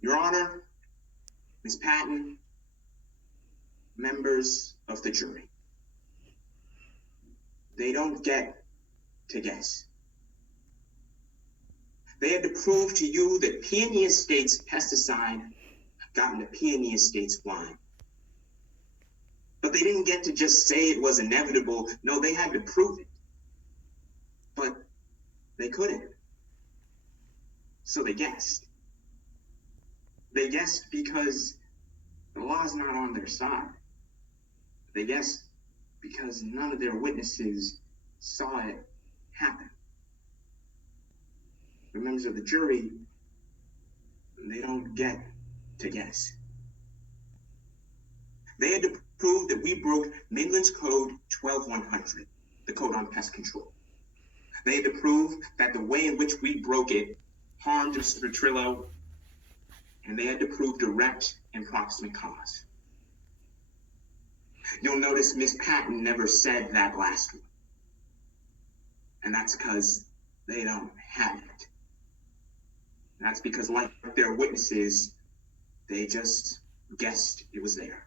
Your Honor, Ms. Patton, members of the jury, they don't get to guess. They had to prove to you that Peony Estates pesticide got into Peony Estates wine. But they didn't get to just say it was inevitable. No, they had to prove it. But they couldn't. So they guessed. They guessed because the law's not on their side. They guessed because none of their witnesses saw it happen. The members of the jury, they don't get to guess. They had to prove that we broke Midland's Code 12100, the code on pest control. They had to prove that the way in which we broke it harmed Mr. Petrillo, and they had to prove direct and proximate cause. You'll notice Miss Patton never said that last one. And that's because they don't have it. And that's because, like their witnesses, they just guessed it was there.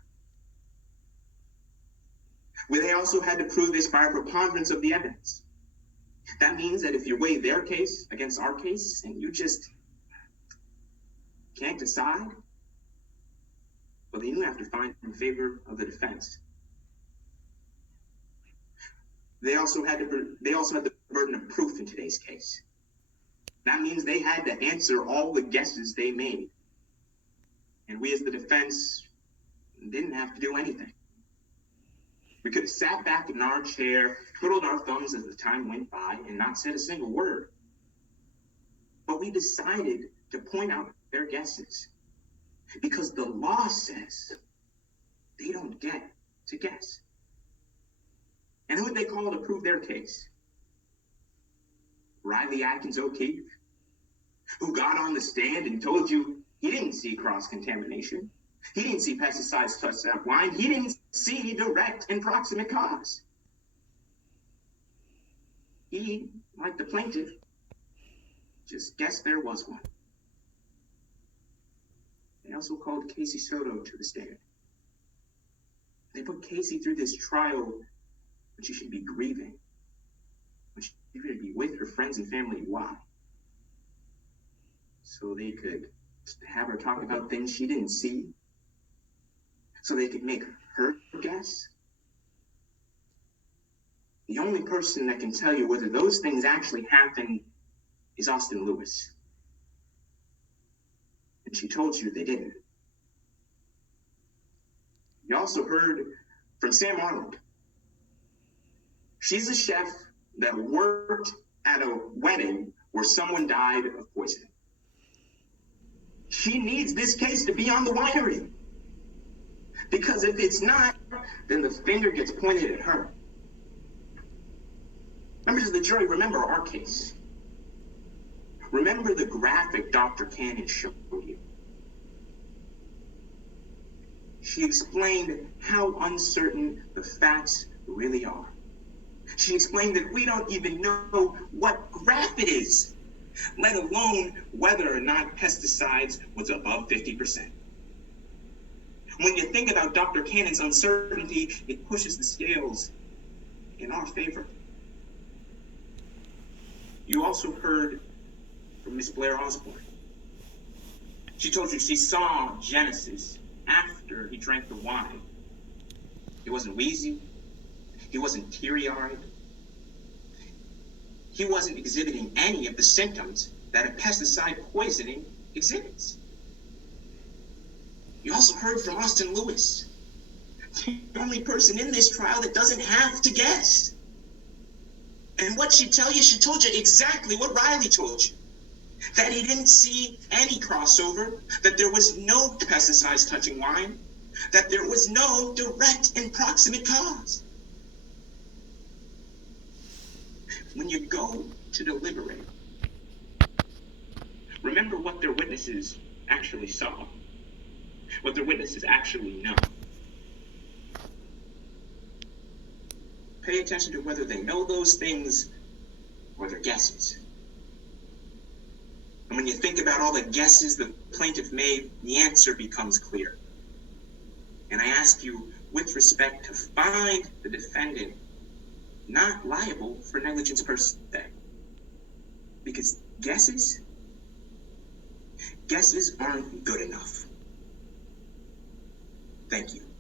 Well, they also had to prove this by a preponderance of the evidence. That means that if you weigh their case against our case and you just can't decide, well, then you have to find in favor of the defense. They also had the burden of proof in today's case. That means they had to answer all the guesses they made. And we as the defense didn't have to do anything. We could have sat back in our chair, twiddled our thumbs as the time went by, and not said a single word. But we decided to point out their guesses because the law says they don't get to guess. And who would they call to prove their case? Riley Atkins O'Keefe, who got on the stand and told you he didn't see cross-contamination. He didn't see pesticides touch that wine. He didn't see direct and proximate cause. He, like the plaintiff, just guessed there was one. They also called Casey Soto to the stand. They put Casey through this trial when she should be grieving, when she should be with her friends and family. Why? So they could have her talk about things she didn't see, so they could make her guess. The only person that can tell you whether those things actually happened is Austin Lewis. And she told you they didn't. You also heard from Sam Arnold. She's a chef that worked at a wedding where someone died of poisoning. She needs this case to be on the winery. Because if it's not, then the finger gets pointed at her. Members of the jury, remember our case. Remember the graphic Dr. Cannon showed you. She explained how uncertain the facts really are. She explained that we don't even know what graft it is, let alone whether or not pesticides was above 50%. When you think about Dr. Cannon's uncertainty, it pushes the scales in our favor. You also heard from Miss Blair Osborne. She told you she saw Genesis after he drank the wine. He wasn't wheezy. He wasn't teary-eyed. He wasn't exhibiting any of the symptoms that a pesticide poisoning exhibits. You also heard from Austin Lewis, the only person in this trial that doesn't have to guess. And what she tell you? She told you exactly what Riley told you. That he didn't see any crossover, that there was no pesticides touching wine, that there was no direct and proximate cause. When you go to deliberate, remember what their witnesses actually saw, what their witnesses actually know. Pay attention to whether they know those things or their guesses. And when you think about all the guesses the plaintiff made, the answer becomes clear. And I ask you, with respect, to find the defendant not liable for negligence per se. Because guesses aren't good enough. Thank you.